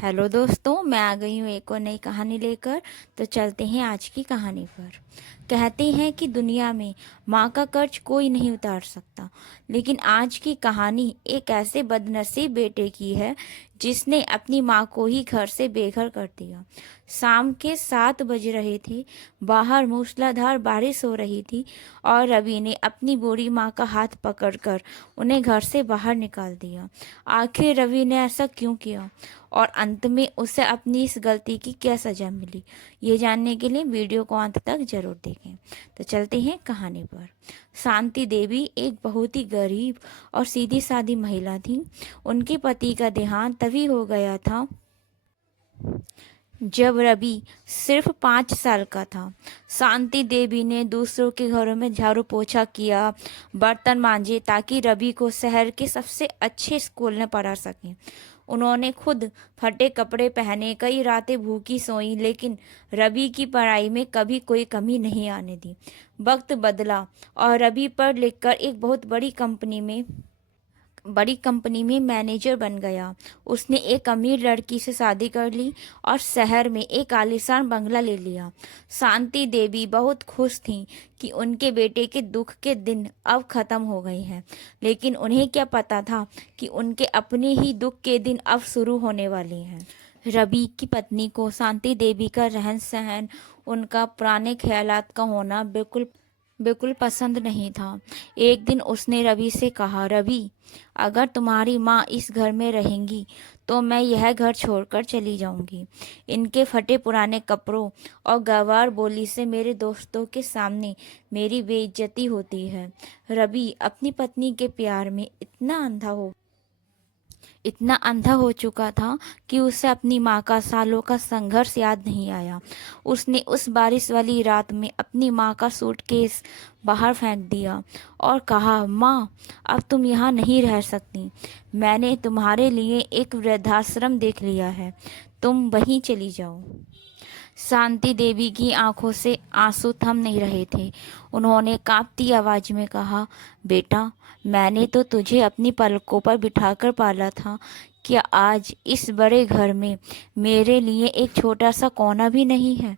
Hello दोस्तों, मैं आ गई हूँ एक और नई कहानी लेकर। तो चलते हैं आज की कहानी पर। कहते हैं कि दुनिया में माँ का कर्ज कोई नहीं उतार सकता, लेकिन आज की कहानी एक ऐसे बदनसीब बेटे की है जिसने अपनी माँ को ही घर से बेघर कर दिया। शाम के 7 बज रहे थे, बाहर मूसलाधार बारिश हो रही थी और रवि ने अपनी बूढ़ी माँ का हाथ पकड़कर उन्हें घर से बाहर निकाल दिया। आखिर रवि ने ऐसा क्यों किया और अंत में उसे अपनी इस गलती की क्या सजा मिली, ये जानने के लिए वीडियो को अंत तक जरूर देखें। तो चलते हैं कहानी पर। शांति देवी एक बहुत ही गरीब और सीधी सादी महिला थी। उनके पति का देहांत तभी हो गया था जब रवि सिर्फ 5 साल का था। शांति देवी ने दूसरों के घरों में झाड़ू पोछा किया, बर्तन मांजे ताकि रवि को शहर के सबसे अच्छे स्कूल में पढ़ा सकें। उन्होंने खुद फटे कपड़े पहने, कई रातें भूखी सोई, लेकिन रवि की पढ़ाई में कभी कोई कमी नहीं आने दी। वक्त बदला और रवि पढ़ लिखकर एक बहुत बड़ी कंपनी में मैनेजर बन गया। उसने एक अमीर लड़की से शादी कर ली और शहर में एक आलीशान बंगला ले लिया। शांति देवी बहुत खुश थीं कि उनके बेटे के दुख के दिन अब खत्म हो गए हैं, लेकिन उन्हें क्या पता था कि उनके अपने ही दुख के दिन अब शुरू होने वाले हैं। रवि की पत्नी को शांति देवी का रहन सहन, उनका पुराने ख्यालात का होना बिल्कुल बिल्कुल पसंद नहीं था। एक दिन उसने रवि से कहा, रवि, अगर तुम्हारी माँ इस घर में रहेंगी तो मैं यह घर छोड़कर चली जाऊंगी। इनके फटे पुराने कपड़ों और गंवार बोली से मेरे दोस्तों के सामने मेरी बेइज्जती होती है। रवि अपनी पत्नी के प्यार में इतना अंधा हो चुका था कि उसे अपनी माँ का सालों का संघर्ष याद नहीं आया। उसने उस बारिश वाली रात में अपनी माँ का सूटकेस बाहर फेंक दिया और कहा, माँ, अब तुम यहाँ नहीं रह सकती। मैंने तुम्हारे लिए एक वृद्धाश्रम देख लिया है, तुम वहीं चली जाओ। शांति देवी की आंखों से आंसू थम नहीं रहे थे। उन्होंने कांपती आवाज में कहा, बेटा, मैंने तो तुझे अपनी पलकों पर बिठाकर पाला था। क्या आज इस बड़े घर में मेरे लिए एक छोटा सा कोना भी नहीं है?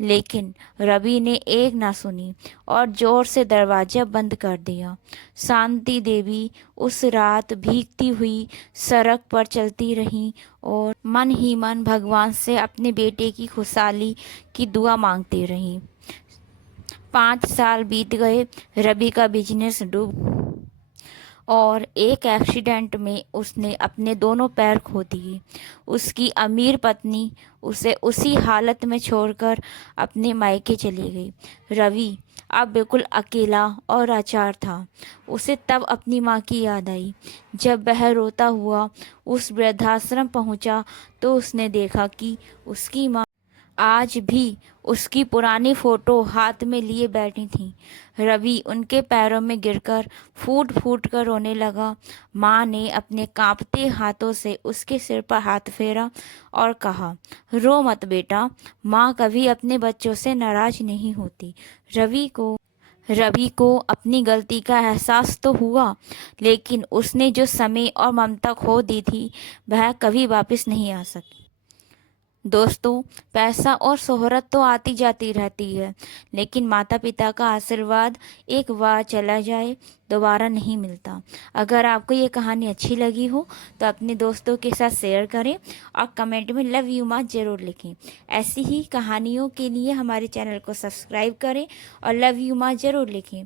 लेकिन रवि ने एक ना सुनी और जोर से दरवाजा बंद कर दिया। शांति देवी उस रात भीगती हुई सड़क पर चलती रही और मन ही मन भगवान से अपने बेटे की खुशहाली की दुआ मांगती रही। 5 साल बीत गए। रवि का बिजनेस डूब और एक एक्सीडेंट में उसने अपने दोनों पैर खो दिए। उसकी अमीर पत्नी उसे उसी हालत में छोड़कर अपने मायके चली गई। रवि अब बिल्कुल अकेला और लाचार था। उसे तब अपनी माँ की याद आई। जब वह रोता हुआ उस वृद्धाश्रम पहुंचा तो उसने देखा कि उसकी माँ आज भी उसकी पुरानी फोटो हाथ में लिए बैठी थी। रवि उनके पैरों में गिरकर फूट फूट कर रोने लगा। माँ ने अपने कांपते हाथों से उसके सिर पर हाथ फेरा और कहा, रो मत बेटा, माँ कभी अपने बच्चों से नाराज नहीं होती। रवि को अपनी गलती का एहसास तो हुआ, लेकिन उसने जो समय और ममता खो दी थी वह कभी वापस नहीं आ सकी। दोस्तों, पैसा और शोहरत तो आती जाती रहती है, लेकिन माता पिता का आशीर्वाद एक बार चला जाए दोबारा नहीं मिलता। अगर आपको ये कहानी अच्छी लगी हो तो अपने दोस्तों के साथ शेयर करें और कमेंट में लव यू माँ ज़रूर लिखें। ऐसी ही कहानियों के लिए हमारे चैनल को सब्सक्राइब करें और लव यू माँ ज़रूर लिखें।